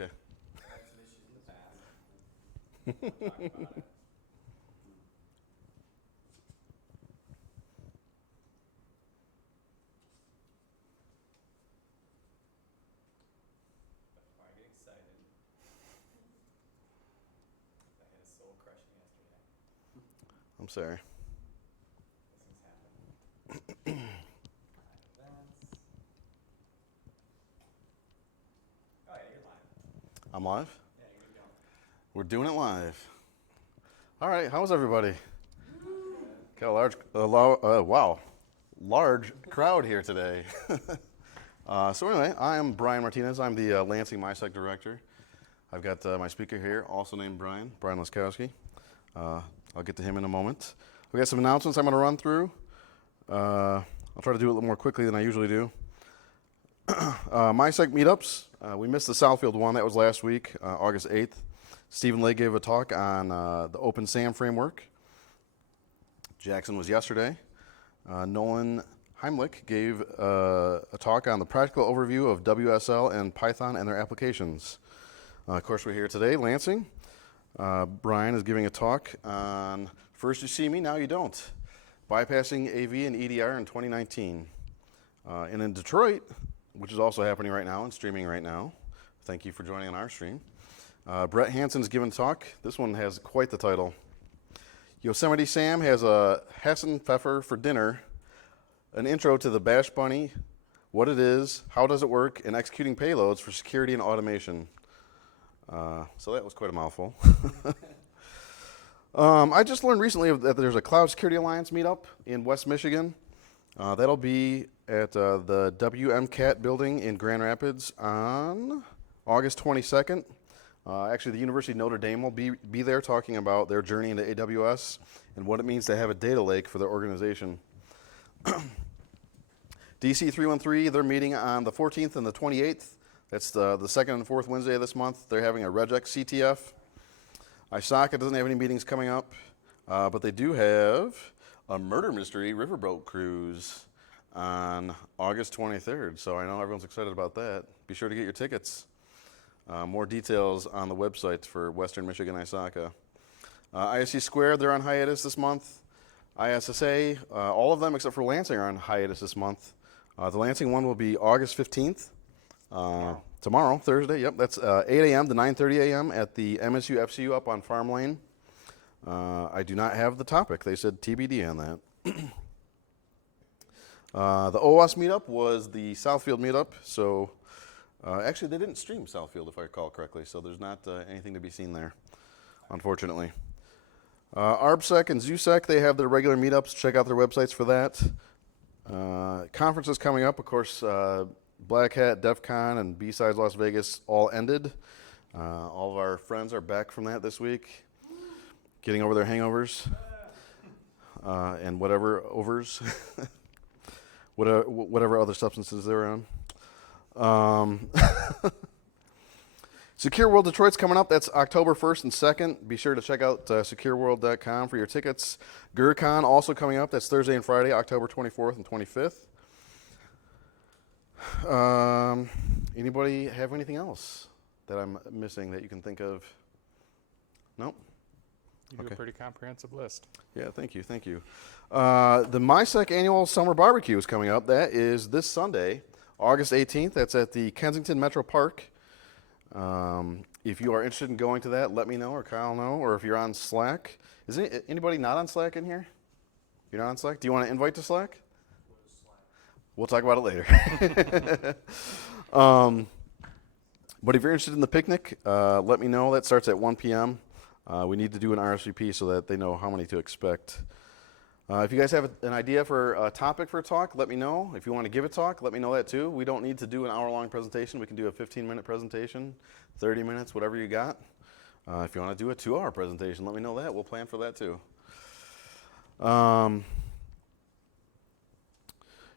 Okay. I've some issues in the past. We'll talk about it. Before I get excited, I had a soul crushing yesterday. I'm sorry. These things happen. Events. Oh yeah, you're live. I'm live? Yeah, you're good to go. We're doing it live. All right, how's everybody? Got a large crowd here today. So anyway, I am Brian Martinez. I'm the Lansing MySec director. I've got my speaker here, also named Brian Laskowski. I'll get to him in a moment. We got some announcements I'm going to run through. I'll try to do it a little more quickly than I usually do. MySec meetups. We missed the Southfield one. That was last week, August 8th. Stephen Lay gave a talk on the Open SAM framework. Jackson was yesterday. Nolan Heimlich gave a talk on the practical overview of WSL and Python and their applications. Of course, we're here today, Lansing. Brian is giving a talk on First You See Me, Now You Don't, bypassing AV and EDR in 2019. And in Detroit, which is also happening right now and streaming right now, thank you for joining on our stream, Brett Hansen's giving a talk. This one has quite the title. Yosemite Sam has a Hassenpfeffer for dinner, an intro to the Bash Bunny, what it is, how does it work, and executing payloads for security and automation. So that was quite a mouthful. I just learned recently that there's a Cloud Security Alliance meetup in West Michigan. That'll be at the WMCAT building in Grand Rapids on August 22nd. Actually, the University of Notre Dame will be there talking about their journey into AWS and what it means to have a data lake for their organization. DC 313, they're meeting on the 14th and the 28th. That's the second and fourth Wednesday of this month. They're having a Regex CTF. ISACA doesn't have any meetings coming up, but they do have a murder mystery riverboat cruise on August 23rd. So I know everyone's excited about that. Be sure to get your tickets. More details on the website for Western Michigan ISACA. ISC Squared, they're on hiatus this month. ISSA, all of them except for Lansing are on hiatus this month. The Lansing one will be August 15th. Tomorrow, Thursday, yep, that's 8 a.m. to 9:30 a.m. at the MSU FCU up on Farm Lane. I do not have the topic. They said TBD on that. The OWASP meetup was the Southfield meetup, so actually they didn't stream Southfield if I recall correctly, so there's not anything to be seen there, unfortunately. ARBSEC and ZUSEC, they have their regular meetups. Check out their websites for that. Conferences coming up, of course, Black Hat, DEF CON, and B-Sides Las Vegas all ended. All of our friends are back from that this week, getting over their hangovers and whatever overs, whatever other substances they're on. Secure World Detroit's coming up. That's October 1st and 2nd. Be sure to check out secureworld.com for your tickets. GurCon also coming up. That's Thursday and Friday, October 24th and 25th. Anybody have anything else that I'm missing that you can think of? Nope? You do a pretty comprehensive list. Yeah, thank you. The MySec annual summer barbecue is coming up. That is this Sunday, August 18th. That's at the Kensington Metro Park. If you are interested in going to that, let me know or Kyle know, or if you're on Slack. Is anybody not on Slack in here? You're not on Slack? Do you want to invite to Slack? We'll talk about it later. But if you're interested in the picnic, let me know. That starts at 1 p.m. We need to do an RSVP so that they know how many to expect. If you guys have an idea for a topic for a talk, let me know. If you want to give a talk, let me know that too. We don't need to do an hour-long presentation. We can do a 15-minute presentation, 30 minutes, whatever you got. If you want to do a 2-hour presentation, let me know that. We'll plan for that too.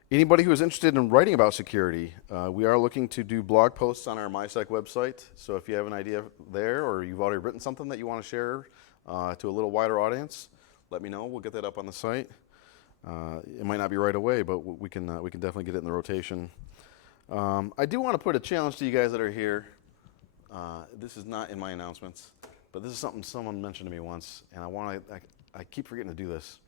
Anybody who is interested in writing about security, we are looking to do blog posts on our MySec website. So if you have an idea there or you've already written something that you want to share to a little wider audience, let me know. We'll get that up on the site. It might not be right away, but we can definitely get it in the rotation. I do want to put a challenge to you guys that are here. This is not in my announcements, but this is something someone mentioned to me once, and I keep forgetting to do this.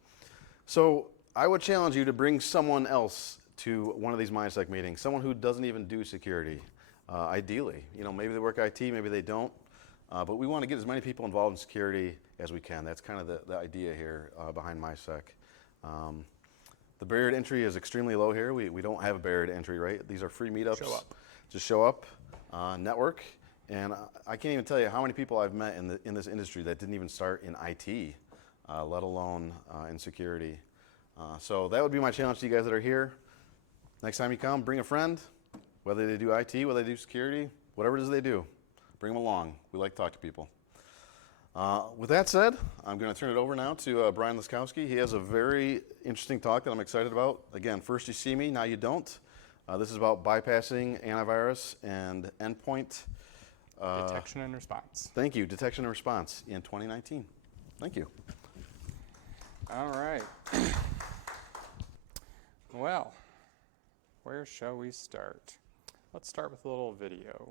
So I would challenge you to bring someone else to one of these MindSec meetings, someone who doesn't even do security, ideally. Maybe they work IT, maybe they don't, but we want to get as many people involved in security as we can. That's kind of the idea here behind MindSec. The barrier to entry is extremely low here. We don't have a barrier to entry, right? These are free meetups. Show up. Just show up, network, and I can't even tell you how many people I've met in this industry that didn't even start in IT, let alone in security. So that would be my challenge to you guys that are here. Next time you come, bring a friend, whether they do IT, whether they do security, whatever it is they do, bring them along. We like to talk to people. With that said, I'm going to turn it over now to Brian Laskowski. He has a very interesting talk that I'm excited about. Again, first you see me, now you don't. This is about bypassing antivirus and endpoint Detection and response. Thank you. Detection and response in 2019. Thank you. All right. Well, where shall we start? Let's start with a little video.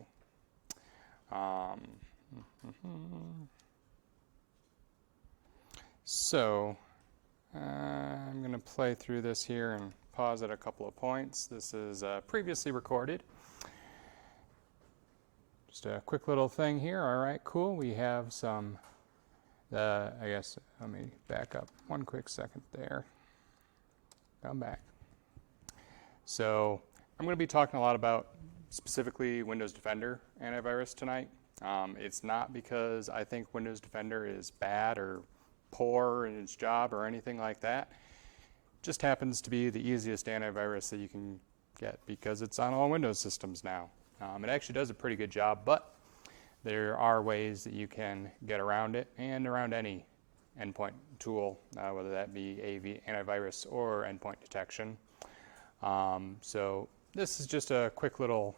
So, I'm going to play through this here and pause at a couple of points. This is previously recorded. Just a quick little thing here. All right, cool. We have some, I guess, let me back up one quick second there. Come back. So I'm going to be talking a lot about specifically Windows Defender antivirus tonight. It's not because I think Windows Defender is bad or poor in its job or anything like that. It just happens to be the easiest antivirus that you can get because it's on all Windows systems now. It actually does a pretty good job, but there are ways that you can get around it and around any endpoint tool, whether that be AV antivirus or endpoint detection. So this is just a quick little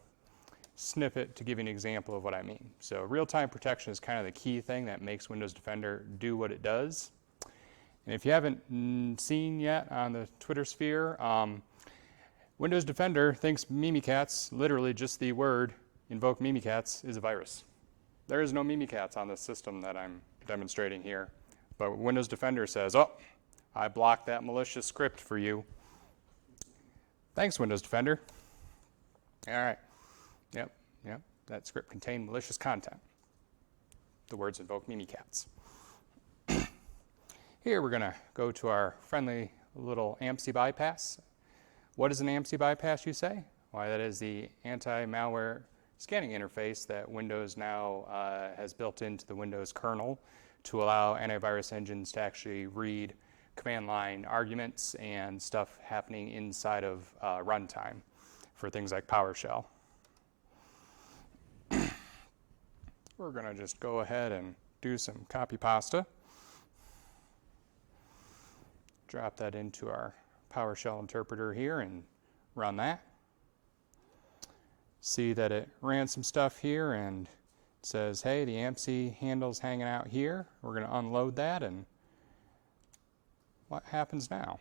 snippet to give you an example of what I mean. So real-time protection is kind of the key thing that makes Windows Defender do what it does. And if you haven't seen yet on the Twitter sphere, Windows Defender thinks Mimikatz, literally just the word invoke Mimikatz, is a virus. There is no Mimikatz on the system that I'm demonstrating here. But Windows Defender says, oh, I blocked that malicious script for you. Thanks, Windows Defender. All right. Yep. That script contained malicious content. The words invoke Mimikatz. Here we're going to go to our friendly little AMSI bypass. What is an AMSI bypass, you say? Why, that is the anti-malware scanning interface that Windows now has built into the Windows kernel to allow antivirus engines to actually read command line arguments and stuff happening inside of runtime for things like PowerShell. We're going to just go ahead and do some copy pasta. Drop that into our PowerShell interpreter here and run that. See that it ran some stuff here and it says, hey, the AMSI handle's hanging out here. We're going to unload that, and what happens now?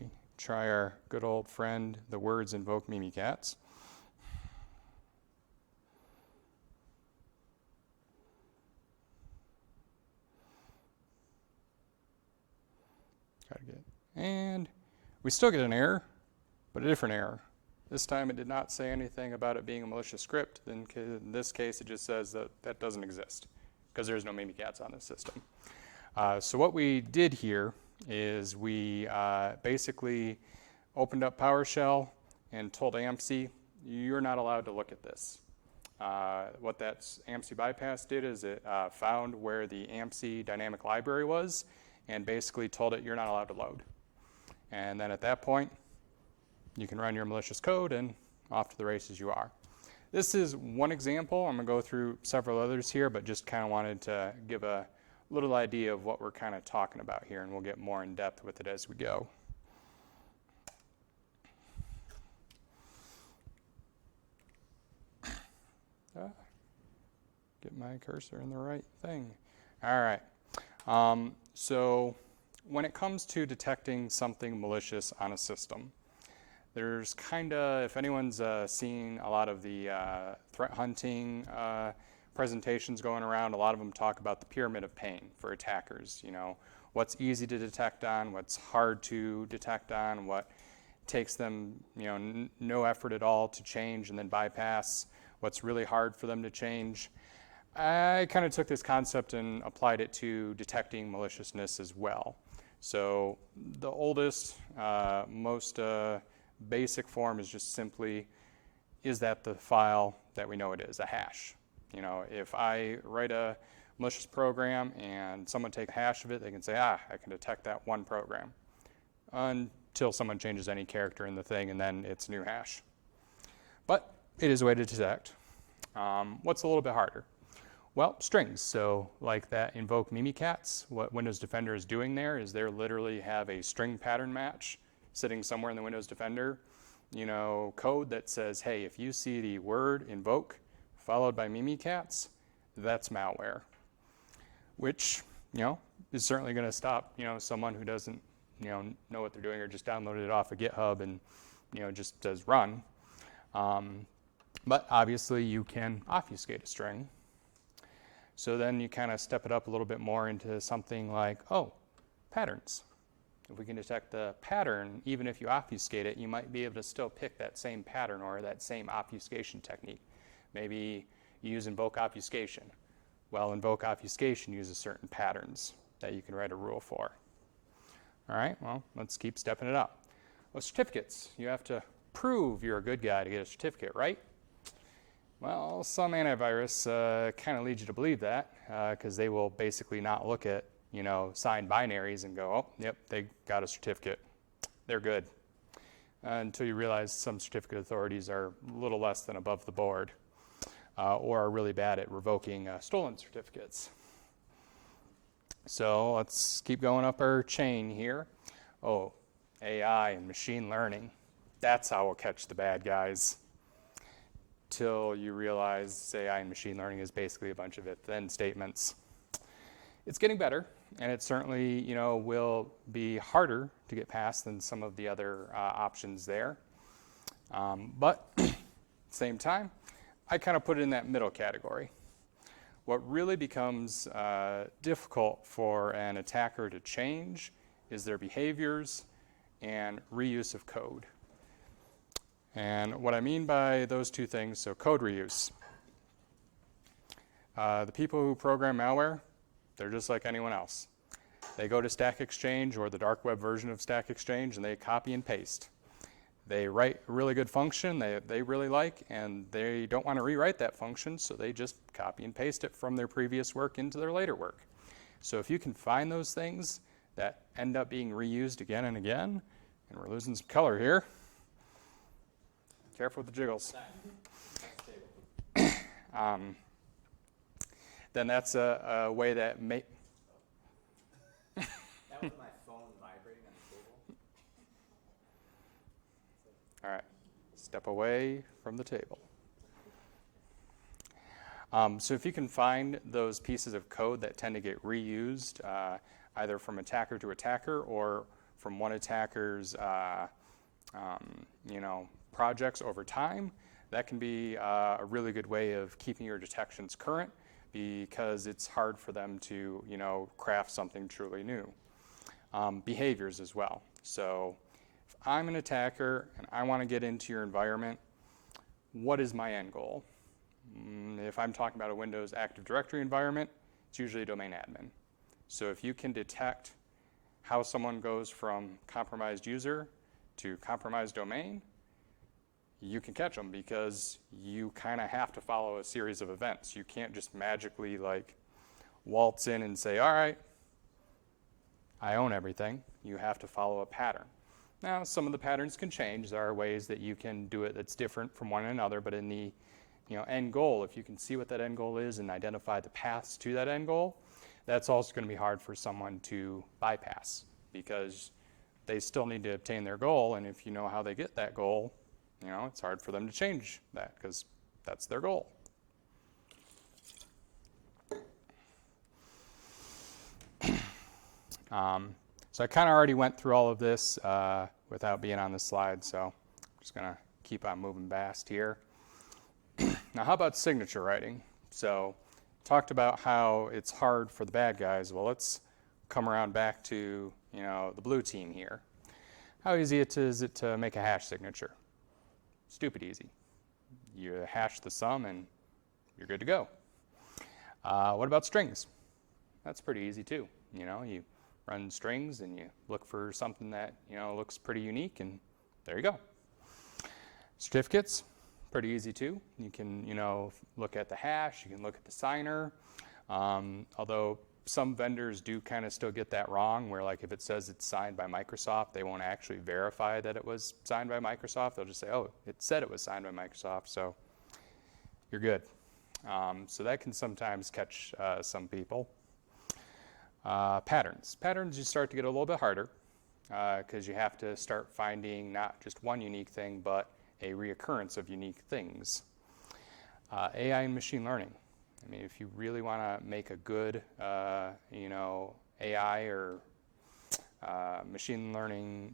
We try our good old friend, the words invoke Mimikatz. And we still get an error, but a different error. This time it did not say anything about it being a malicious script. In this case, it just says that that doesn't exist because there's no Mimikatz on this system. So what we did here is we basically opened up PowerShell and told AMSI, you're not allowed to look at this. What that AMSI bypass did is it found where the AMSI dynamic library was and basically told it you're not allowed to load. And then at that point, you can run your malicious code and off to the races you are. This is one example. I'm going to go through several others here, but just kind of wanted to give a little idea of what we're kind of talking about here, and we'll get more in depth with it as we go. Get my cursor in the right thing. All right. So when it comes to detecting something malicious on a system, There's kind of, if anyone's seen a lot of the threat hunting presentations going around, a lot of them talk about the pyramid of pain for attackers. You know, what's easy to detect on, what's hard to detect on, what takes them, you know, no effort at all to change and then bypass, what's really hard for them to change. I kind of took this concept and applied it to detecting maliciousness as well. So the oldest, most basic form is just simply, is that the file that we know it is, a hash? You know, if I write a malicious program and someone takes a hash of it, they can say, I can detect that one program. Until someone changes any character in the thing, and then it's a new hash. But it is a way to detect. What's a little bit harder? Well, strings. So like that invoke mimikatz, what Windows Defender is doing there is they literally have a string pattern match sitting somewhere in the Windows Defender, you know, code that says, hey, if you see the word invoke followed by mimikatz, that's malware, which, you know, is certainly going to stop, you know, someone who doesn't, you know what they're doing or just downloaded it off of GitHub and, you know, just does run. But obviously you can obfuscate a string. So then you kind of step it up a little bit more into something like, oh, patterns. If we can detect the pattern, even if you obfuscate it, you might be able to still pick that same pattern or that same obfuscation technique. Maybe you use invoke obfuscation. Well, invoke obfuscation uses certain patterns that you can write a rule for. All right, well, let's keep stepping it up. Well, certificates. You have to prove you're a good guy to get a certificate, right? Well, some antivirus kind of leads you to believe that because they will basically not look at, you know, signed binaries and go, oh, yep, they got a certificate. They're good. Until you realize some certificate authorities are a little less than above the board or are really bad at revoking stolen certificates. So let's keep going up our chain here. Oh, AI and machine learning. That's how we'll catch the bad guys. Till you realize AI and machine learning is basically a bunch of if-then statements. It's getting better, and it certainly, you know, will be harder to get past than some of the other options there. But at the same time, I kind of put it in that middle category. What really becomes difficult for an attacker to change is their behaviors and reuse of code. And what I mean by those two things, so code reuse. The people who program malware, they're just like anyone else. They go to Stack Exchange or the dark web version of Stack Exchange and they copy and paste. They write a really good function they really like, and they don't want to rewrite that function, so they just copy and paste it from their previous work into their later work. So if you can find those things that end up being reused again and again, and we're losing some color here, careful with the jiggles. Then that's a way that may... That was my phone vibrating on the table. All right, step away from the table. So if you can find those pieces of code that tend to get reused, either from attacker to attacker or from one attacker's you know, projects over time, that can be a really good way of keeping your detections current because it's hard for them to, you know, craft something truly new. Behaviors as well. So if I'm an attacker and I want to get into your environment, what is my end goal? If I'm talking about a Windows Active Directory environment, it's usually domain admin. So if you can detect how someone goes from compromised user to compromised domain, you can catch them because you kind of have to follow a series of events. You can't just magically like waltz in and say, all right, I own everything. You have to follow a pattern. Now, some of the patterns can change. There are ways that you can do it that's different from one another, but in the end goal, if you can see what that end goal is and identify the paths to that end goal, that's also going to be hard for someone to bypass because they still need to obtain their goal, and if you know how they get that goal, it's hard for them to change that because that's their goal. So I kind of already went through all of this without being on the slide, so Just going to keep on moving past here. Now, how about signature writing? So, talked about how it's hard for the bad guys. Well, let's come around back to, the blue team here. How easy is it to make a hash signature? Stupid easy. You hash the sum and you're good to go. What about strings? That's pretty easy too. You run strings and you look for something that, looks pretty unique, and there you go. Certificates, pretty easy too. You can, look at the hash, you can look at the signer, although some vendors do kind of still get that wrong, where like if it says it's signed by Microsoft, they won't actually verify that it was signed by Microsoft. They'll just say, oh, it said it was signed by Microsoft, so you're good. So that can sometimes catch some people. Patterns. Patterns, you start to get a little bit harder because you have to start finding not just one unique thing, but a reoccurrence of unique things. AI and machine learning. I mean, if you really want to make a good, AI or machine learning,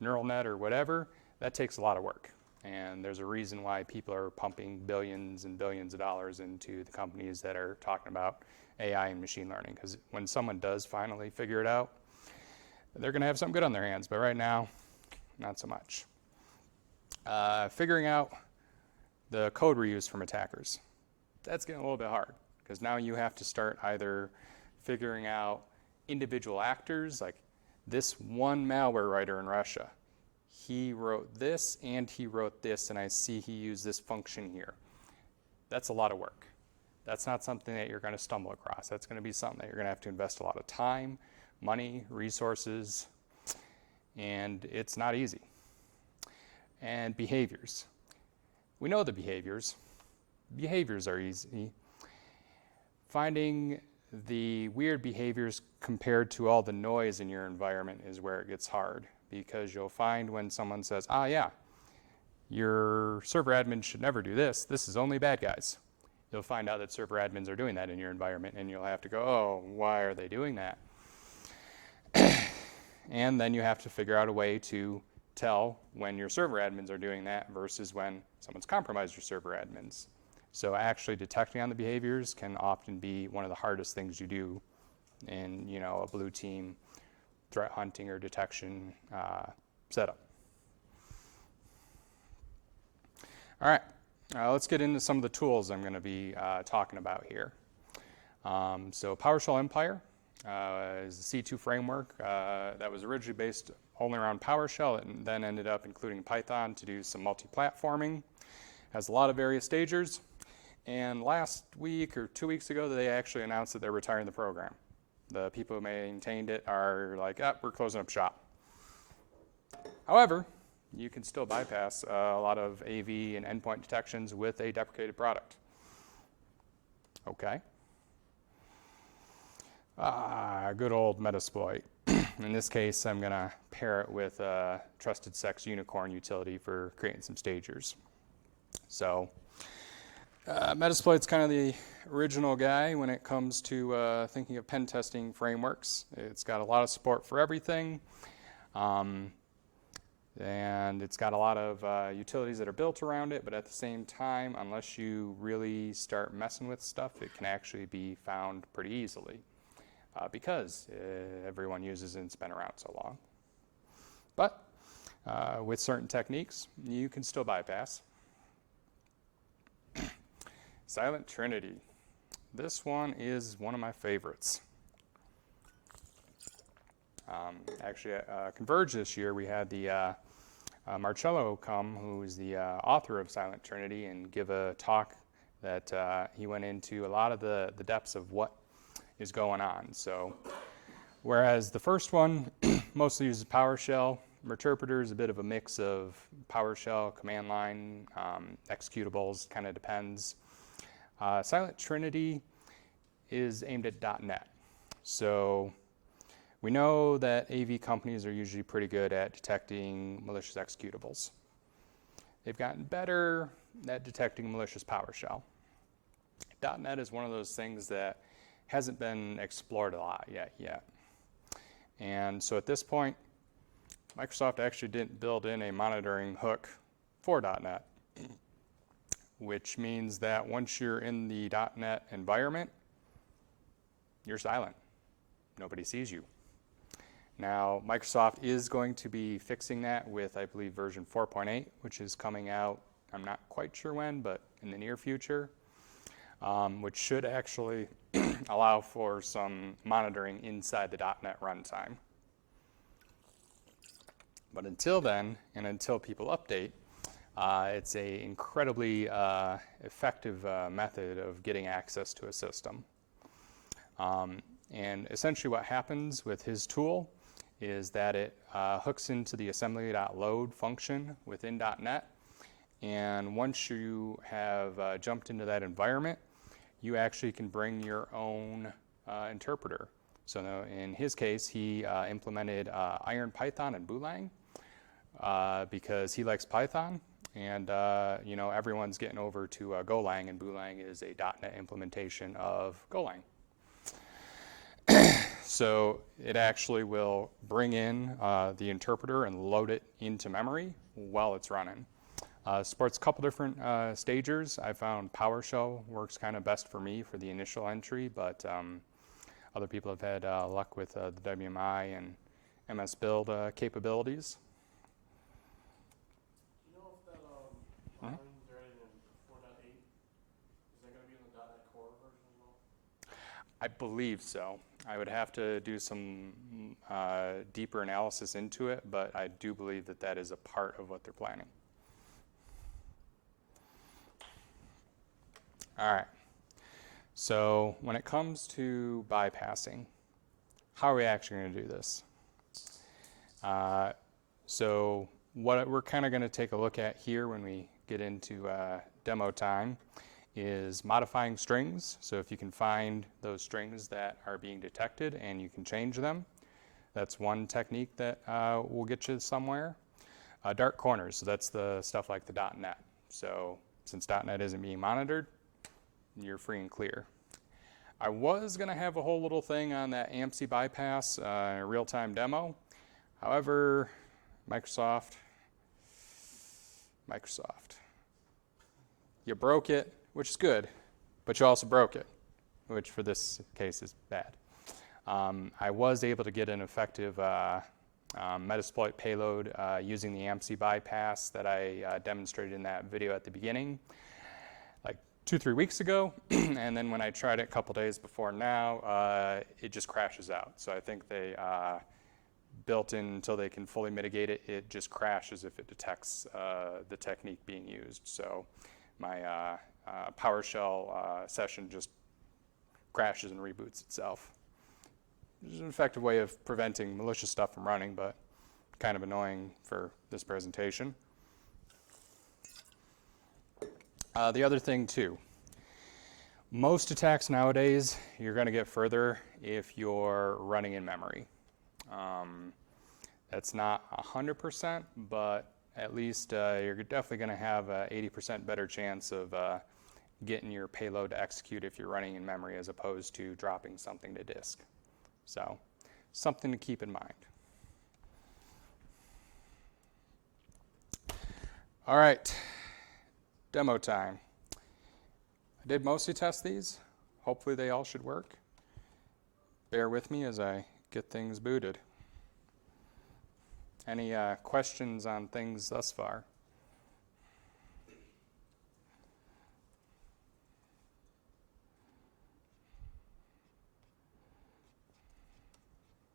neural net or whatever, that takes a lot of work. And there's a reason why people are pumping billions and billions of dollars into the companies that are talking about AI and machine learning. Because when someone does finally figure it out, they're going to have something good on their hands. But right now, not so much. Figuring out the code reuse from attackers. That's getting a little bit hard, because now you have to start either figuring out individual actors, like this one malware writer in Russia. He wrote this and he wrote this, and I see he used this function here. That's a lot of work. That's not something that you're going to stumble across. That's going to be something that you're going to have to invest a lot of time, money, resources, and it's not easy. And behaviors. We know the behaviors. Behaviors are easy. Finding the weird behaviors compared to all the noise in your environment is where it gets hard, because you'll find when someone says, yeah, your server admin should never do this. This is only bad guys. You'll find out that server admins are doing that in your environment, and you'll have to go, oh, why are they doing that? And then you have to figure out a way to tell when your server admins are doing that versus when someone's compromised your server admins. So actually detecting on the behaviors can often be one of the hardest things you do in, a blue team threat hunting or detection setup. All right, let's get into some of the tools I'm going to be talking about here. So PowerShell Empire is a C2 framework that was originally based only around PowerShell and then ended up including Python to do some multi-platforming. Has a lot of various stagers. And last week or 2 weeks ago, they actually announced that they're retiring the program. The people who maintained it are like, we're closing up shop. However, you can still bypass a lot of AV and endpoint detections with a deprecated product. Okay. Good old Metasploit. In this case, I'm going to pair it with a Trusted Sex Unicorn utility for creating some stagers. So, Metasploit's kind of the original guy when it comes to thinking of pen testing frameworks. It's got a lot of support for everything, and it's got a lot of utilities that are built around it, but at the same time, unless you really start messing with stuff, it can actually be found pretty easily because everyone uses it and it's been around so long. But with certain techniques, you can still bypass. SilentTrinity. This one is one of my favorites. Actually, at Converge this year, we had the Marcello come, who is the author of SilentTrinity, and give a talk that he went into a lot of the depths of what is going on. So, whereas the first one mostly uses PowerShell, Interpreter is a bit of a mix of PowerShell, command line, executables, kind of depends. SilentTrinity is aimed at .NET. So we know that AV companies are usually pretty good at detecting malicious executables. They've gotten better at detecting malicious PowerShell. .NET is one of those things that hasn't been explored a lot yet. And so at this point, Microsoft actually didn't build in a monitoring hook for .NET, which means that once you're in the .NET environment, you're silent. Nobody sees you. Now, Microsoft is going to be fixing that with, I believe, version 4.8, which is coming out, I'm not quite sure when, but in the near future, which should actually allow for some monitoring inside the .NET runtime. But until then, and until people update, it's an incredibly effective method of getting access to a system. And essentially what happens with his tool is that it hooks into the assembly.load function within .NET. And once you have jumped into that environment, you actually can bring your own interpreter. So in his case, he implemented IronPython and Booleang because he likes Python. And you know, everyone's getting over to Golang, and Booleang is a .NET implementation of Golang. So it actually will bring in the interpreter and load it into memory while it's running. Supports a couple different stagers. I found PowerShell works kind of best for me for the initial entry, but other people have had luck with the WMI and MS Build capabilities. Do you know if that line they're adding in 4.8, is that going to be in the .NET Core version as well? I believe so. I would have to do some deeper analysis into it, but I do believe that that is a part of what they're planning. All right. So when it comes to bypassing, how are we actually going to do this? So what we're kind of going to take a look at here when we get into demo time is modifying strings. So if you can find those strings that are being detected and you can change them, that's one technique that will get you somewhere. Dark corners, so that's the stuff like the .NET. So since .NET isn't being monitored, you're free and clear. I was going to have a whole little thing on that AMC bypass in a real-time demo. However, Microsoft, you broke it, which is good, but you also broke it, which for this case is bad. I was able to get an effective Metasploit payload using the AMC bypass that I demonstrated in that video at the beginning, like 2-3 weeks ago, and then when I tried it a couple days before now, it just crashes out. So I think they built in until they can fully mitigate it, it just crashes if it detects the technique being used. So my PowerShell session just crashes and reboots itself. Which is an effective way of preventing malicious stuff from running, but kind of annoying for this presentation. The other thing too, most attacks nowadays, you're going to get further if you're running in memory. That's not 100%, but at least you're definitely going to have an 80% better chance of getting your payload to execute if you're running in memory as opposed to dropping something to disk. So, something to keep in mind. All right, demo time. I did mostly test these. Hopefully they all should work. Bear with me as I get things booted. Any questions on things thus far?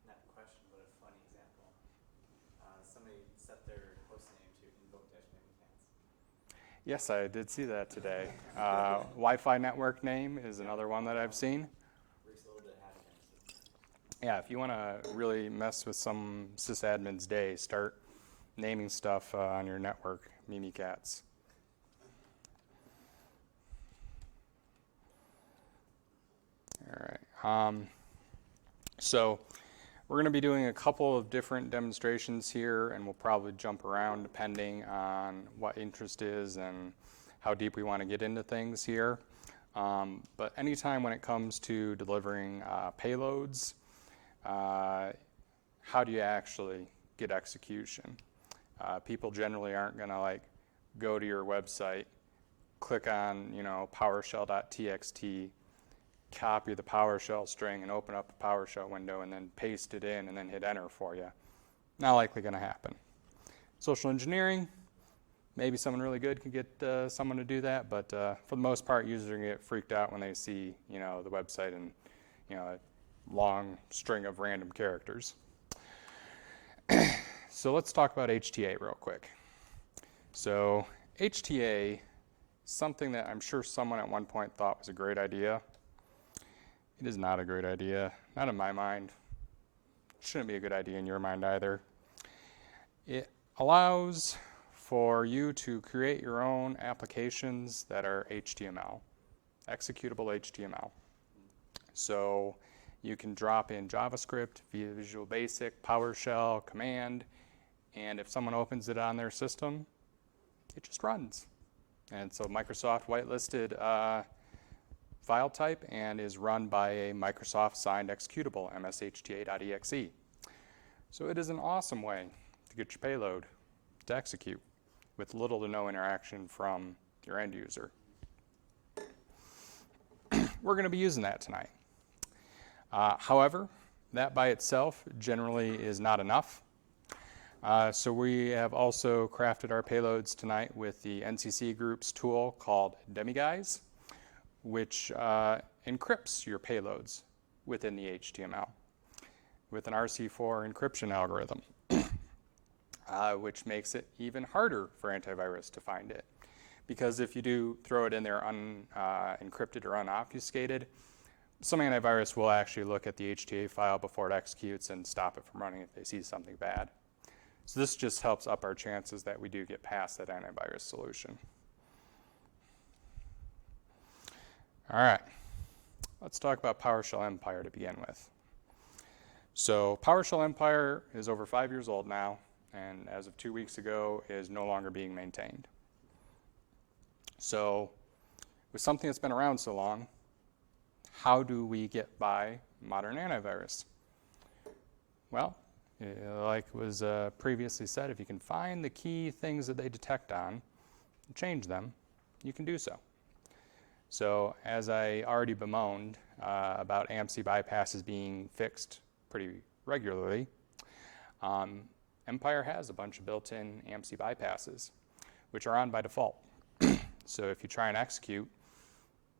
Not a question, but a funny example. Somebody set their host name to invoke-mimikatz. Yes, I did see that today. Wi-Fi network name is another one that I've seen. Yeah, if you want to really mess with some sysadmin's day, start naming stuff on your network, mimikatz. All right. So we're going to be doing a couple of different demonstrations here, and we'll probably jump around depending on what interest is and how deep we want to get into things here. But anytime when it comes to delivering payloads, how do you actually get execution. People generally aren't going to like go to your website, click on, you know, PowerShell.txt, copy the PowerShell string and open up a PowerShell window and then paste it in and then hit enter for you. Not likely going to happen. Social engineering, maybe someone really good can get someone to do that, but for the most part, users are going to get freaked out when they see, you know, the website and, you know, a long string of random characters. So let's talk about HTA real quick. So HTA, something that I'm sure someone at one point thought was a great idea. It is not a great idea, not in my mind. It shouldn't be a good idea in your mind either. It allows for you to create your own applications that are HTML, executable HTML. So you can drop in JavaScript via Visual Basic, PowerShell, command, and if someone opens it on their system, it just runs. And so Microsoft whitelisted file type and is run by a Microsoft signed executable, mshta.exe. So it is an awesome way to get your payload to execute with little to no interaction from your end user. We're going to be using that tonight. However, that by itself generally is not enough. So we have also crafted our payloads tonight with the NCC Group's tool called Demiguise, which encrypts your payloads within the HTML with an RC4 encryption algorithm, which makes it even harder for antivirus to find it. Because if you do throw it in there unencrypted or unobfuscated, some antivirus will actually look at the HTA file before it executes and stop it from running if they see something bad. So this just helps up our chances that we do get past that antivirus solution. All right, let's talk about PowerShell Empire to begin with. So PowerShell Empire is over 5 years old now, and as of 2 weeks ago is no longer being maintained. So with something that's been around so long, how do we get by modern antivirus? Well, like was previously said, if you can find the key things that they detect on and change them, you can do so. So as I already bemoaned about AMC bypasses being fixed pretty regularly, Empire has a bunch of built-in AMC bypasses, which are on by default. So if you try and execute,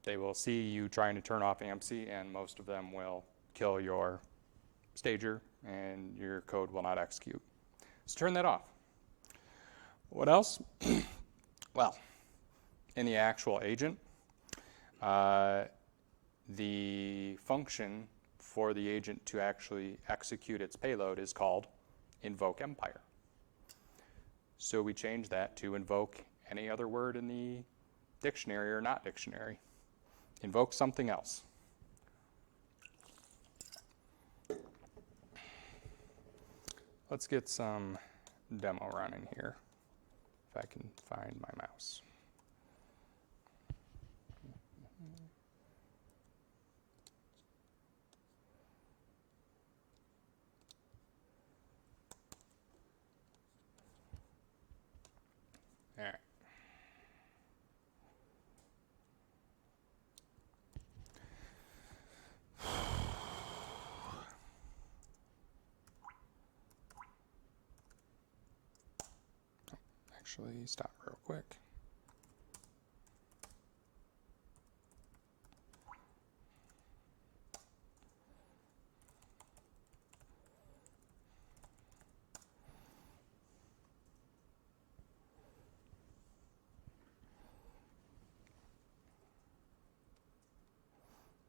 they will see you trying to turn off AMC, and most of them will kill your stager, and your code will not execute. So turn that off. What else? Well, in the actual agent, the function for the agent to actually execute its payload is called invoke Empire. So we change that to invoke any other word in the dictionary or not dictionary. Invoke something else. Let's get some demo running here, if I can find my mouse. All right. Actually, stop real quick.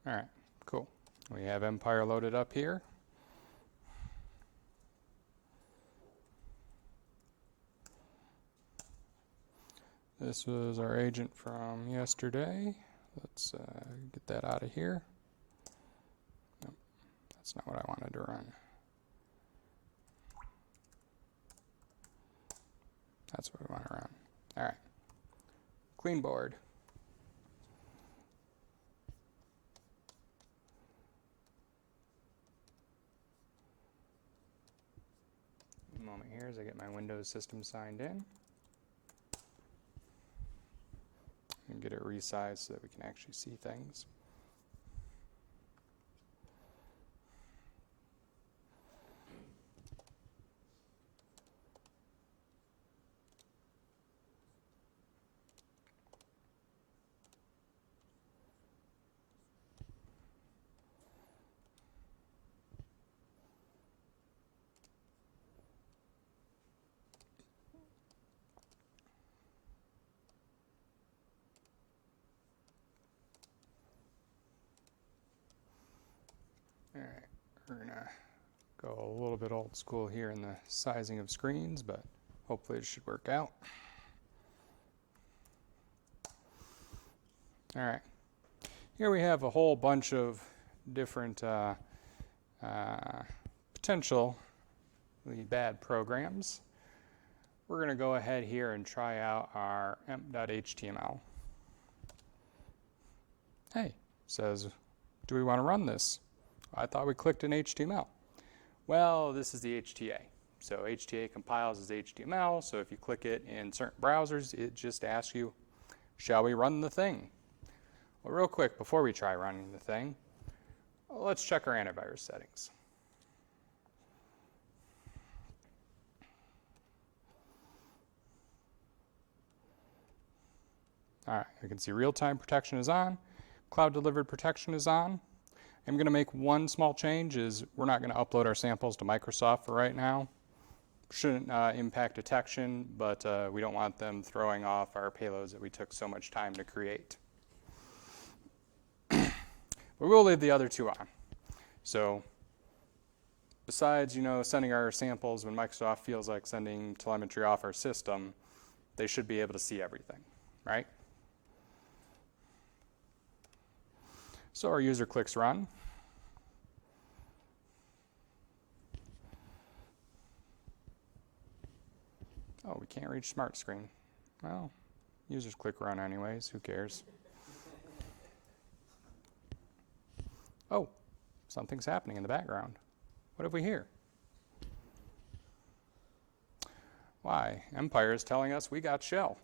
All right, cool. We have Empire loaded up here. This was our agent from yesterday. Let's get that out of here. Nope, that's not what I wanted to run. That's what we want to run. All right, clean board. Moment Windows system signed in. And get it resized so that we can actually see things. All right, we're gonna go a little bit old school here in the sizing of screens, but hopefully it should work out. All right, here we have a whole bunch of different potentially bad programs. We're gonna go ahead here and try out our emp.html. Hey, says, do we want to run this? I thought we clicked in HTML. Well, this is the HTA. So HTA compiles as HTML, so if you click it in certain browsers, it just asks you, shall we run the thing? Well, real quick, before we try running the thing, let's check our antivirus settings. All right, you can see real-time protection is on, cloud-delivered protection is on. I'm going to make one small change, is we're not going to upload our samples to Microsoft for right now. Shouldn't impact detection, but we don't want them throwing off our payloads that we took so much time to create. But we'll leave the other two on. So besides, sending our samples when Microsoft feels like sending telemetry off our system, they should be able to see everything, right? So our user clicks run. Oh, we can't reach Smart Screen. Well, users click run anyways, who cares? Oh, something's happening in the background. What have we here? Why, Empire is telling us we got shell.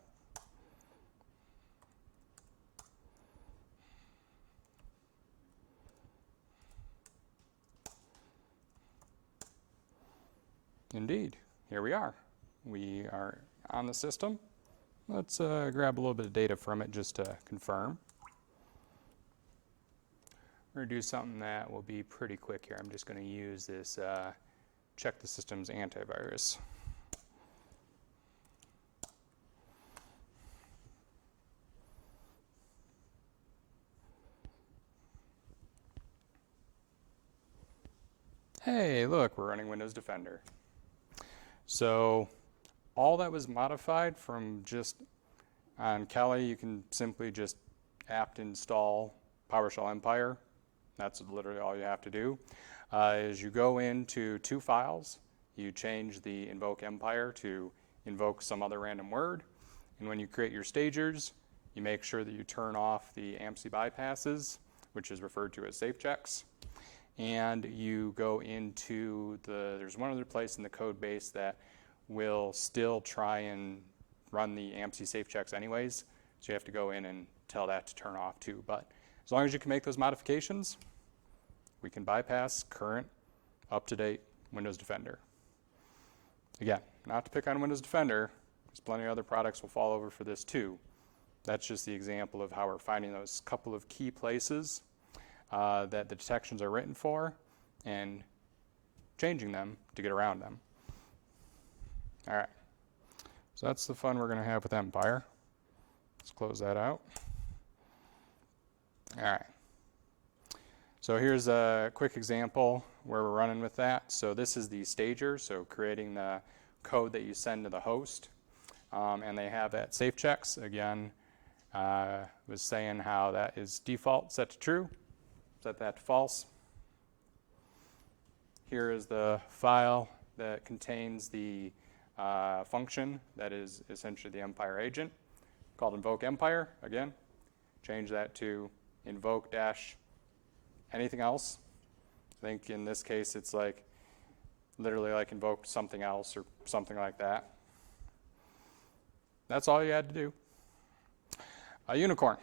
Indeed, here we are. We are on the system. Let's grab a little bit of data from it just to confirm. We're going to do something that will be pretty quick here. I'm just going to use this check the system's antivirus. Hey, look, we're running Windows Defender. So all that was modified from just on Kali, you can simply just apt install PowerShell Empire. That's literally all you have to do. Is you go into two files, you change the invoke Empire to invoke some other random word, and when you create your stagers, you make sure that you turn off the AMC bypasses, which is referred to as safe checks. And you go into there's one other place in the code base that will still try and run the AMC safe checks anyways. So you have to go in and tell that to turn off too. But as long as you can make those modifications, we can bypass current, up-to-date Windows Defender. Again, not to pick on Windows Defender, because plenty of other products will fall over for this too. That's just the example of how we're finding those couple of key places that the detections are written for and changing them to get around them. All right, so that's the fun we're going to have with Empire. Let's close that out. All right, so here's a quick example where we're running with that. So this is the stager, so creating the code that you send to the host. And they have that safe checks. Again, was saying how that is default set to true. Set that to false. Here is the file that contains the function that is essentially the Empire agent called invoke Empire. Again, change that to invoke dash anything else. I think in this case it's like literally like invoked something else or something like that. That's all you had to do. A unicorn.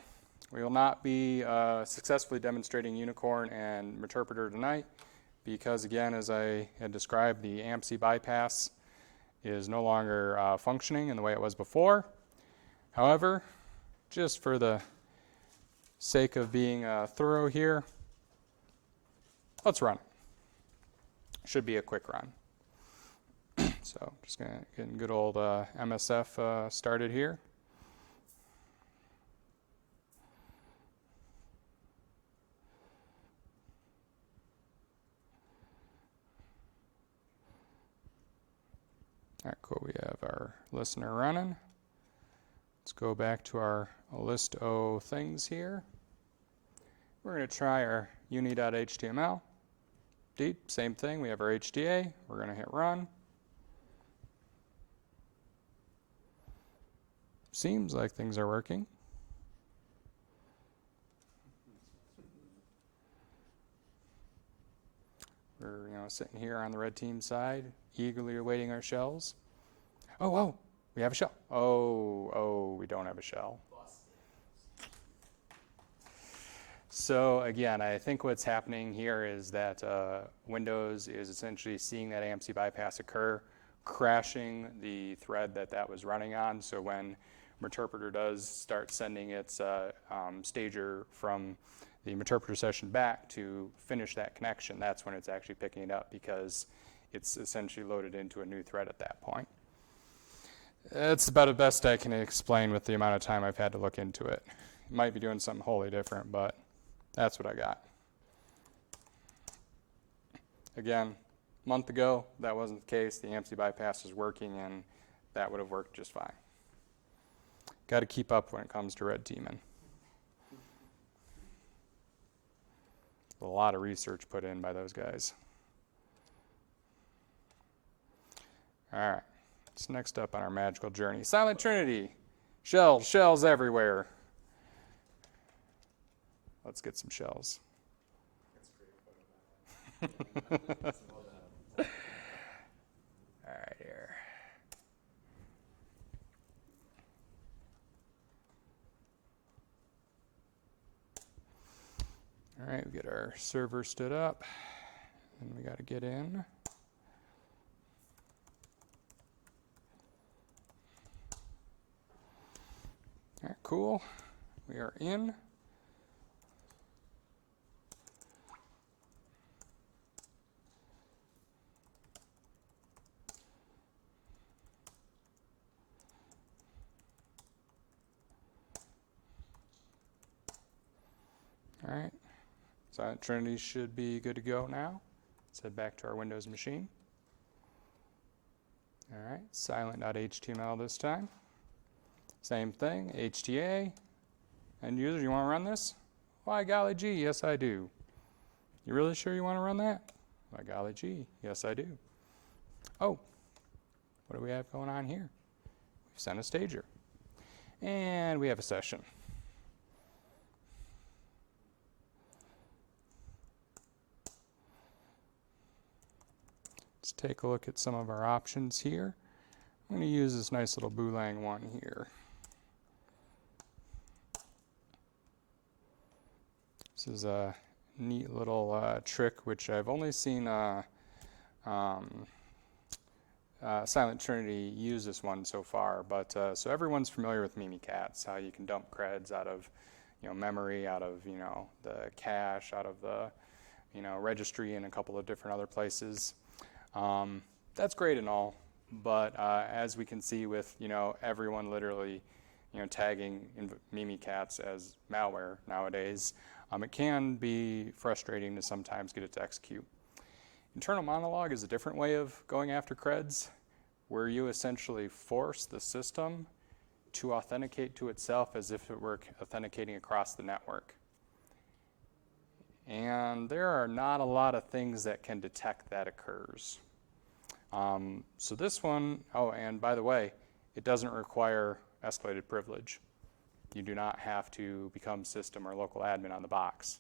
We will not be successfully demonstrating unicorn and Meterpreter tonight because, again, as I had described, the AMC bypass is no longer functioning in the way it was before. However, just for the sake of being thorough here, let's run it. Should be a quick run. So just going to get good old MSF started here. All right, cool. We have our listener running. Let's go back to our list of things here. We're going to try our uni.html. Deep, same thing. We have our HDA. We're going to hit run. Seems like things are working. We're sitting here on the red team side, eagerly awaiting our shells. Oh, we have a shell. Oh, we don't have a shell. So again, I think what's happening here is that Windows is essentially seeing that AMC bypass occur, crashing the thread that was running on. So when Meterpreter does start sending its stager from the Meterpreter session back to finish that connection, that's when it's actually picking it up because it's essentially loaded into a new thread at that point. It's about the best I can explain with the amount of time I've had to look into it. It might be doing something wholly different, but that's what I got. Again, a month ago, that wasn't the case. The AMC bypass is working, and that would have worked just fine. Got to keep up when it comes to red teaming. A lot of research put in by those guys. All right, what's next up on our magical journey? SilentTrinity. Shells everywhere. Let's get some shells. All right, here. All right, we get our server stood up, and we got to get in. All right, cool. We are in. All right, SilentTrinity should be good to go now. Let's head back to our Windows machine. All right, silent.html this time. Same thing, HTA. End user, you want to run this? Why golly gee, yes I do. You really sure you want to run that? Why golly gee, yes I do. Oh, what do we have going on here? We've sent a stager. And we have a session. Let's take a look at some of our options here. I'm going to use this nice little Boolean one here. This is a neat little trick which I've only seen SilentTrinity use this one so far, but so everyone's familiar with Mimikatz, how you can dump creds out of memory, out of the cache, out of the registry, and a couple of different other places. That's great and all, but as we can see with everyone literally tagging Mimikatz as malware nowadays, it can be frustrating to sometimes get it to execute. Internal monologue is a different way of going after creds, where you essentially force the system to authenticate to itself as if it were authenticating across the network. And there are not a lot of things that can detect that occurs. So this one, oh, and by the way, it doesn't require escalated privilege. You do not have to become system or local admin on the box.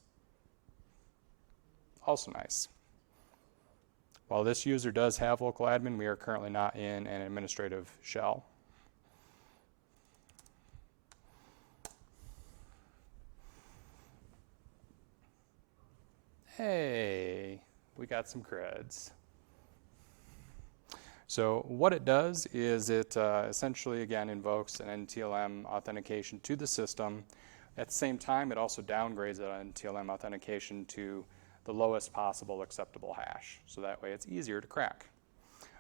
Also nice. While this user does have local admin, we are currently not in an administrative shell. Hey, we got some creds. So what it does is it essentially, again, invokes an NTLM authentication to the system. At the same time, it also downgrades that NTLM authentication to the lowest possible acceptable hash. So that way it's easier to crack.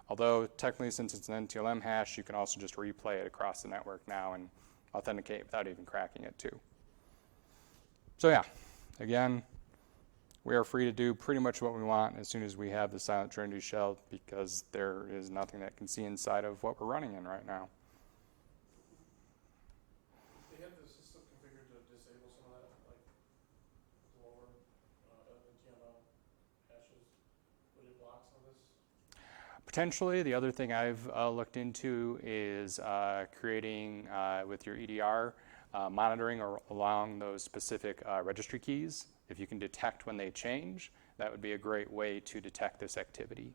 Although technically, since it's an NTLM hash, you can also just replay it across the network now and authenticate without even cracking it too. So yeah, again, we are free to do pretty much what we want as soon as we have the SilentTrinity shell, because there is nothing that can see inside of what we're running in right now. They have the system configured to disable some of that, like lower NTLM hashes. Would it block some of this? Potentially. The other thing I've looked into is creating with your EDR monitoring along those specific registry keys. If you can detect when they change, that would be a great way to detect this activity,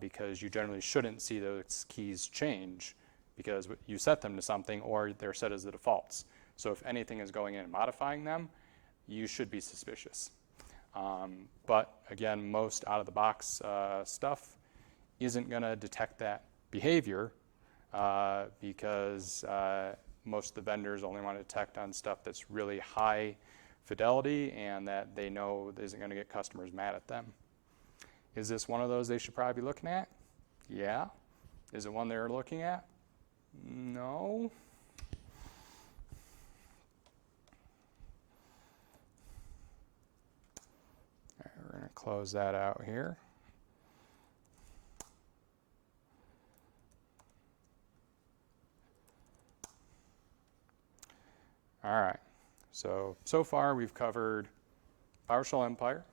because you generally shouldn't see those keys change because you set them to something or they're set as the defaults. So if anything is going in and modifying them, you should be suspicious. But again, most out-of-the-box stuff isn't going to detect that behavior because most of the vendors only want to detect on stuff that's really high fidelity and that they know isn't going to get customers mad at them. Is this one of those they should probably be looking at? Yeah. Is it one they're looking at? No. All right, we're going to close that out here. All right, so far we've covered PowerShell Empire.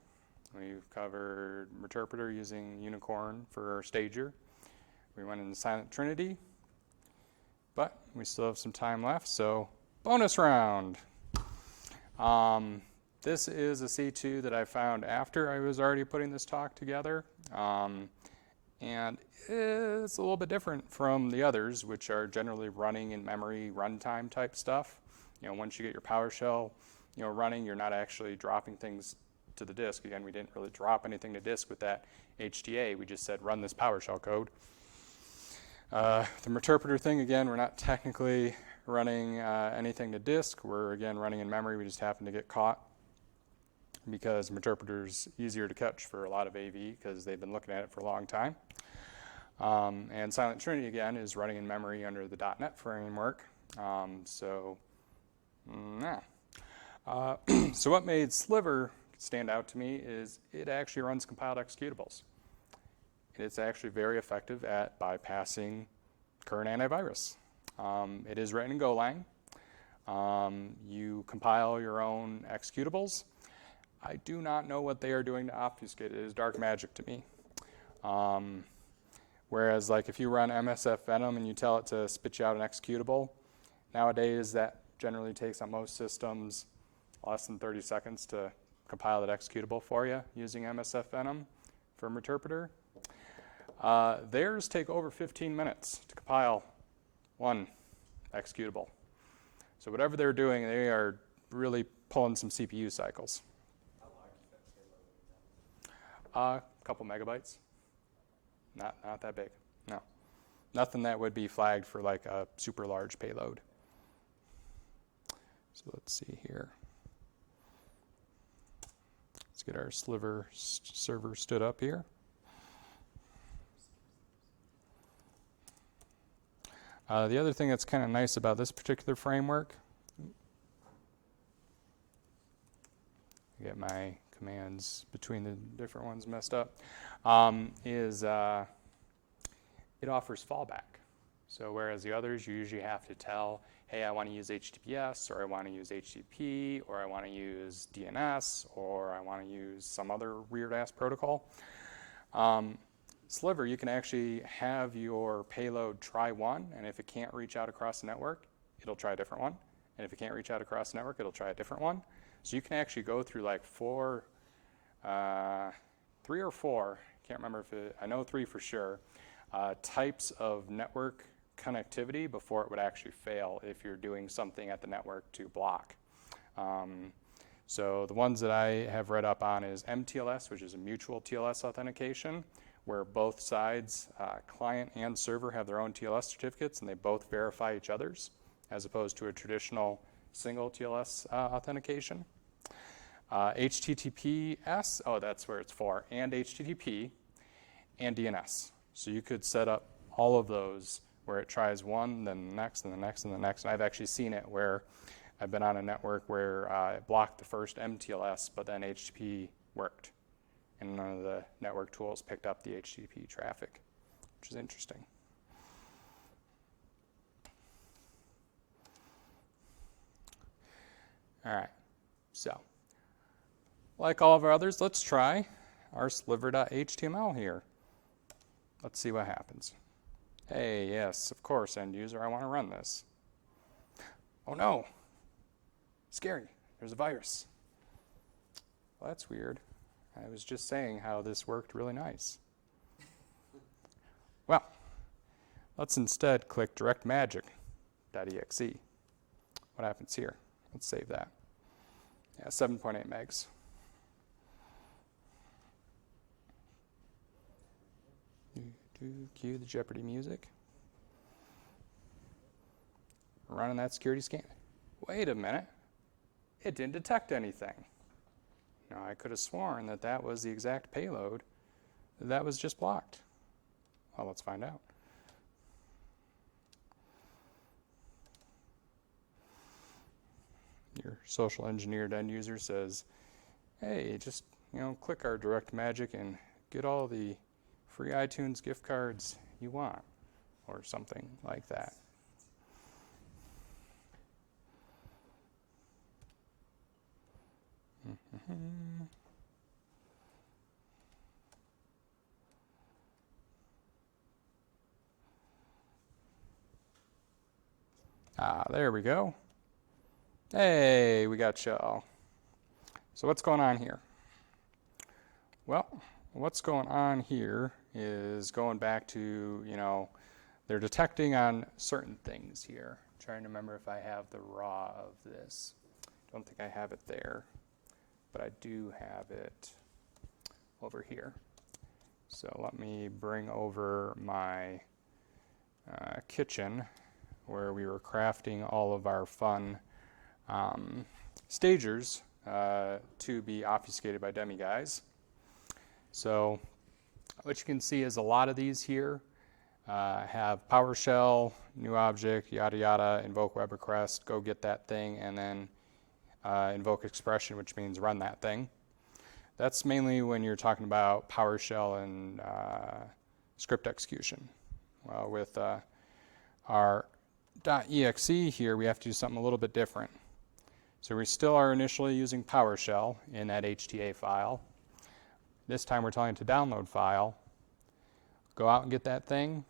We've covered Meterpreter using Unicorn for our stager. We went into SilentTrinity, but we still have some time left, so bonus round. This is a C2 that I found after I was already putting this talk together, and it's a little bit different from the others, which are generally running in memory runtime type stuff. You know, once you get your PowerShell, running, you're not actually dropping things to the disk. Again, we didn't really drop anything to disk with that HTA. We just said run this PowerShell code. The Meterpreter thing, again, we're not technically running anything to disk. We're, again, running in memory. We just happen to get caught because Meterpreter's easier to catch for a lot of AV because they've been looking at it for a long time. And SilentTrinity, again, is running in memory under the .NET framework. So what made Sliver stand out to me is it actually runs compiled executables. It's actually very effective at bypassing current antivirus. It is written in Golang. You compile your own executables. I do not know what they are doing to obfuscate it. It is dark magic to me. Whereas like if you run MSF Venom and you tell it to spit you out an executable, nowadays that generally takes on most systems less than 30 seconds to compile that executable for you using MSF Venom for Meterpreter. Theirs take over 15 minutes to compile one executable. So whatever they're doing, they are really pulling some CPU cycles. How large is that payload? A couple megabytes. Not that big, no. Nothing that would be flagged for like a super large payload. So let's see here. Let's get our Sliver server stood up here. The other thing that's kind of nice about this particular framework, get my commands between the different ones messed up, is it offers fallback. So whereas the others, you usually have to tell, hey, I want to use HTTPS, or I want to use HTTP, or I want to use DNS, or I want to use some other weird-ass protocol. Sliver, you can actually have your payload try one, and if it can't reach out across the network, it'll try a different one. And if it can't reach out across the network, it'll try a different one. So you can actually go through like 3 or 4 can't remember if I know 3 for sure, types of network connectivity before it would actually fail if you're doing something at the network to block. So the ones that I have read up on is MTLS, which is a mutual TLS authentication, where both sides, client and server, have their own TLS certificates and they both verify each other's, as opposed to a traditional single TLS authentication. HTTPS, oh, that's where it's for, and HTTP, and DNS. So you could set up all of those where it tries one, then the next, and the next, and the next. And I've actually seen it where I've been on a network where it blocked the first MTLS, but then HTTP worked. And none of the network tools picked up the HTTP traffic, which is interesting. All right, so like all of our others, let's try our sliver.html here. Let's see what happens. Hey, yes, of course, end user, I want to run this. Oh no, scary, there's a virus. Well, that's weird. I was just saying how this worked really nice. Well, let's instead click directmagic.exe. What happens here? Let's save that. Yeah, 7.8 megs. Cue the Jeopardy music. Running that security scan. Wait a minute. It didn't detect anything. Now, I could have sworn that that was the exact payload that was just blocked. Well, let's find out. Your social engineered end user says, hey, just click our direct magic and get all the free iTunes gift cards you want, or something like that. There we go. Hey, we got y'all. So what's going on here? Well, what's going on here is going back to, they're detecting on certain things here. I'm trying to remember if I have the raw of this. Don't think I have it there, but I do have it over here. So let me bring over my kitchen where we were crafting all of our fun stagers to be obfuscated by demi-guys. So what you can see is a lot of these here have PowerShell, new object, yada yada, invoke web request, go get that thing, and then invoke expression, which means run that thing. That's mainly when you're talking about PowerShell and script execution. Well, with our .exe here, we have to do something a little bit different. So we still are initially using PowerShell in that HTA file. This time we're telling it to download file, go out and get that thing,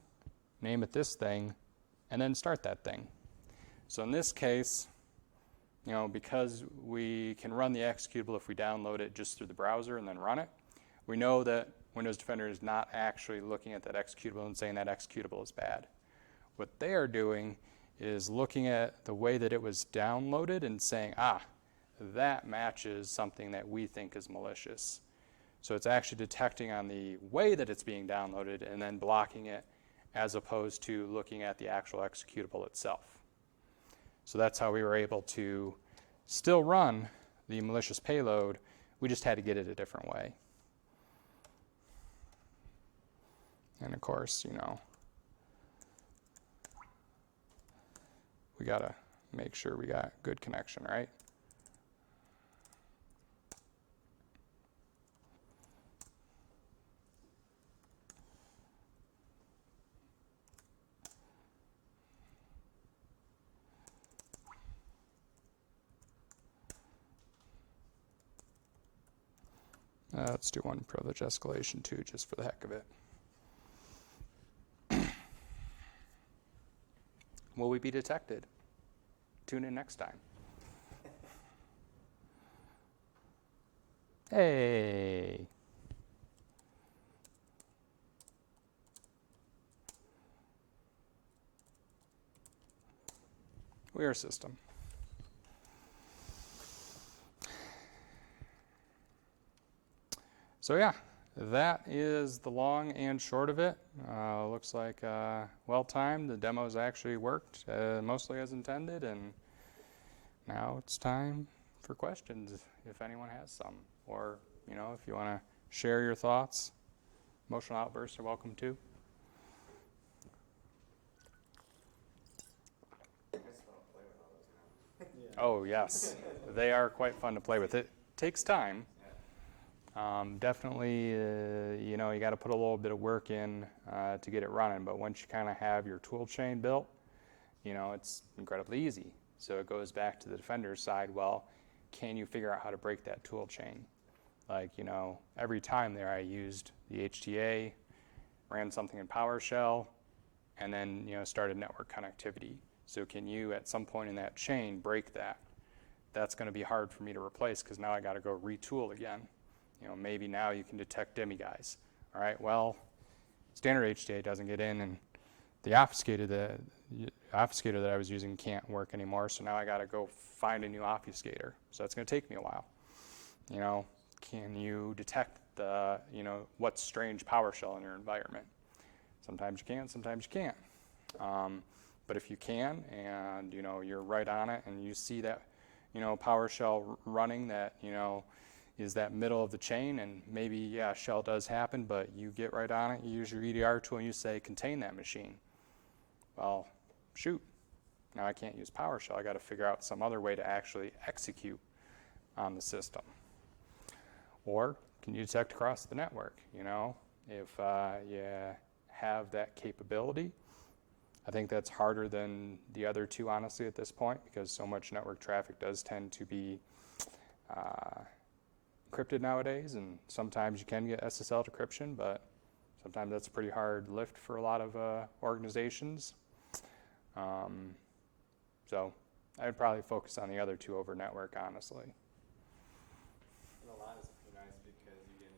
name it this thing, and then start that thing. So in this case, because we can run the executable if we download it just through the browser and then run it, we know that Windows Defender is not actually looking at that executable and saying that executable is bad. What they are doing is looking at the way that it was downloaded and saying, that matches something that we think is malicious. So it's actually detecting on the way that it's being downloaded and then blocking it, as opposed to looking at the actual executable itself. So that's how we were able to still run the malicious payload. We just had to get it a different way. And of course, we got to make sure we got good connection, right? Let's do one privilege escalation too, just for the heck of it. Will we be detected? Tune in next time. Hey. your system. So yeah, that is the long and short of it. Looks like well timed. The demos actually worked mostly as intended, and now it's time for questions if anyone has some, or if you want to share your thoughts. Emotional outbursts are welcome too. I just want to play with all those now. Oh yes, they are quite fun to play with. It takes time. Definitely, you got to put a little bit of work in to get it running. But once you kind of have your tool chain built, it's incredibly easy. So it goes back to the defender's side. Well, can you figure out how to break that tool chain? Like, every time there I used the HTA, ran something in PowerShell, and then, started network connectivity. So can you, at some point in that chain, break that? That's going to be hard for me to replace because now I got to go retool again. Maybe now you can detect demiguise. All right, well, standard HTA doesn't get in, and the obfuscator that I was using can't work anymore, so now I got to go find a new obfuscator. So that's going to take me a while. Can you detect the, what's strange PowerShell in your environment? Sometimes you can, sometimes you can't. But if you can, and you're right on it, and you see that, PowerShell running that, is that middle of the chain, and maybe, yeah, shell does happen, but you get right on it, you use your EDR tool, and you say, contain that machine. Well, shoot, now I can't use PowerShell. I got to figure out some other way to actually execute on the system. Or can you detect across the network? If you have that capability, I think that's harder than the other two, honestly, at this point, because so much network traffic does tend to be encrypted nowadays, and sometimes you can get SSL decryption, but sometimes that's a pretty hard lift for a lot of organizations. So I'd probably focus on the other two over network, honestly. And a lot is pretty nice because you can,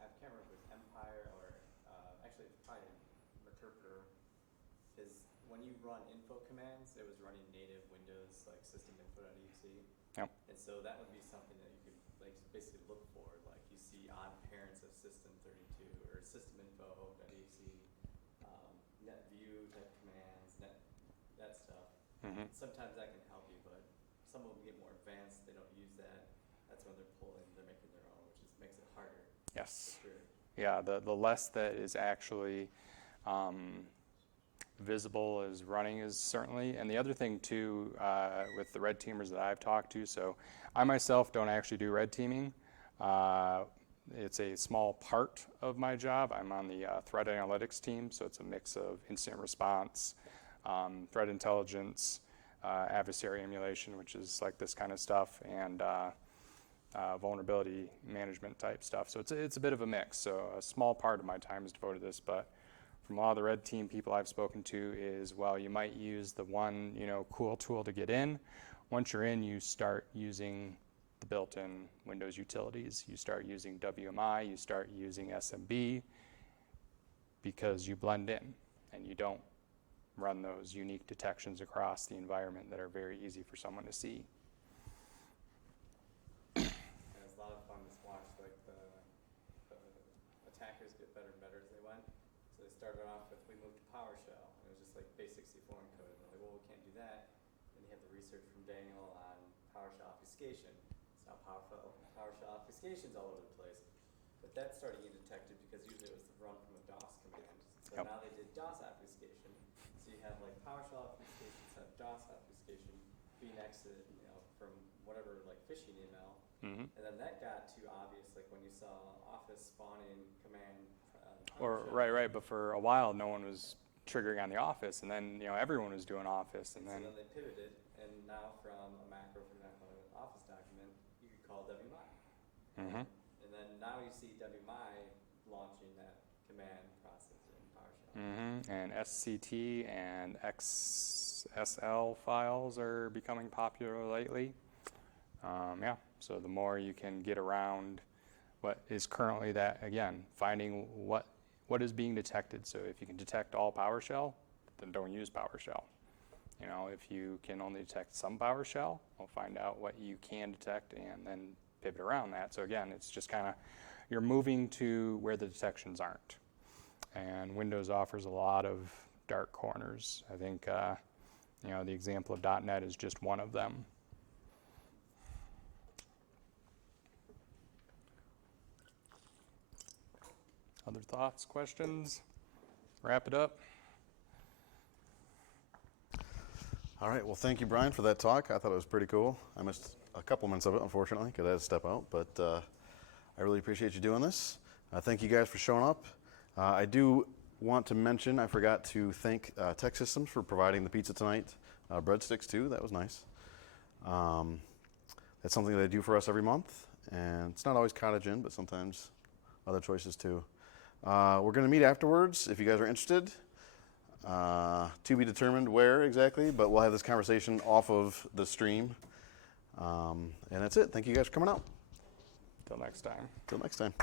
I can't remember if it was Empire or, actually it's probably Interpreter, is when you run info commands, it was running native Windows, like systeminfo.exe. Yep. And so that would be something that you could basically look for, like you see on parents of system32 or systeminfo.exe, netview type commands, that stuff. Mm-hmm. Sometimes that can help you, but some of them get more advanced, they don't use that. That's when they're making their own, which makes it harder. Yes. For sure. Yeah, the less that is actually visible as running is certainly. And the other thing too, with the red teamers that I've talked to, so I myself don't actually do red teaming. It's a small part of my job. I'm on the threat analytics team, so it's a mix of incident response, threat intelligence, adversary emulation, which is like this kind of stuff, and vulnerability management type stuff. So it's a bit of a mix. So a small part of my time is devoted to this, but from a lot of the red team people I've spoken to is, well, you might use the one, cool tool to get in. Once you're in, you start using the built-in Windows utilities. You start using WMI, you start using SMB, because you blend in and you don't run those unique detections across the environment that are very easy for someone to see. And it's a lot of fun to watch, like the attackers get better and better as they went. So they started off with, we moved to PowerShell, and it was just like basic C4 encoded. And they're like, well, we can't do that. And you have the research from Daniel on PowerShell obfuscation. So now PowerShell obfuscation's all over the place. But that started getting detected because usually it was run from a DOS command. So Yep. now they did DOS obfuscation. So you have like PowerShell obfuscation, so DOS obfuscation being exited, from whatever like phishing email. Mm-hmm. And then that got too obvious, like when you saw Office spawning command. Or PowerShell. right, but for a while no one was triggering on the Office, and then everyone was doing Office, and So then then they pivoted, and now from a macro, for example, an Office document, you could call WMI. Mhm. And then now you see WMI launching that command process in PowerShell. and SCT and XSL files are becoming popular lately. Yeah, so the more you can get around what is currently that, again, finding what is being detected. So if you can detect all PowerShell, then don't use PowerShell. You know, if you can only detect some PowerShell, we'll find out what you can detect and then pivot around that. So again, it's just kind of, you're moving to where the detections aren't. And Windows offers a lot of dark corners. I think, you know, the example of .NET is just one of them. Other thoughts, questions? Wrap it up. All right, well, thank you, Brian, for that talk. I thought it was pretty cool. I missed a couple minutes of it, unfortunately, because I had to step out, but I really appreciate you doing this. Thank you guys for showing up. I do want to mention, I forgot to thank Tech Systems for providing the pizza tonight. Breadsticks, too. That was nice. That's something they do for us every month, and it's not always cottage in, but sometimes other choices, too. We're going to meet afterwards if you guys are interested. To be determined where exactly, but we'll have this conversation off of the stream. And that's it. Thank you guys for coming out. Till next time. Till next time.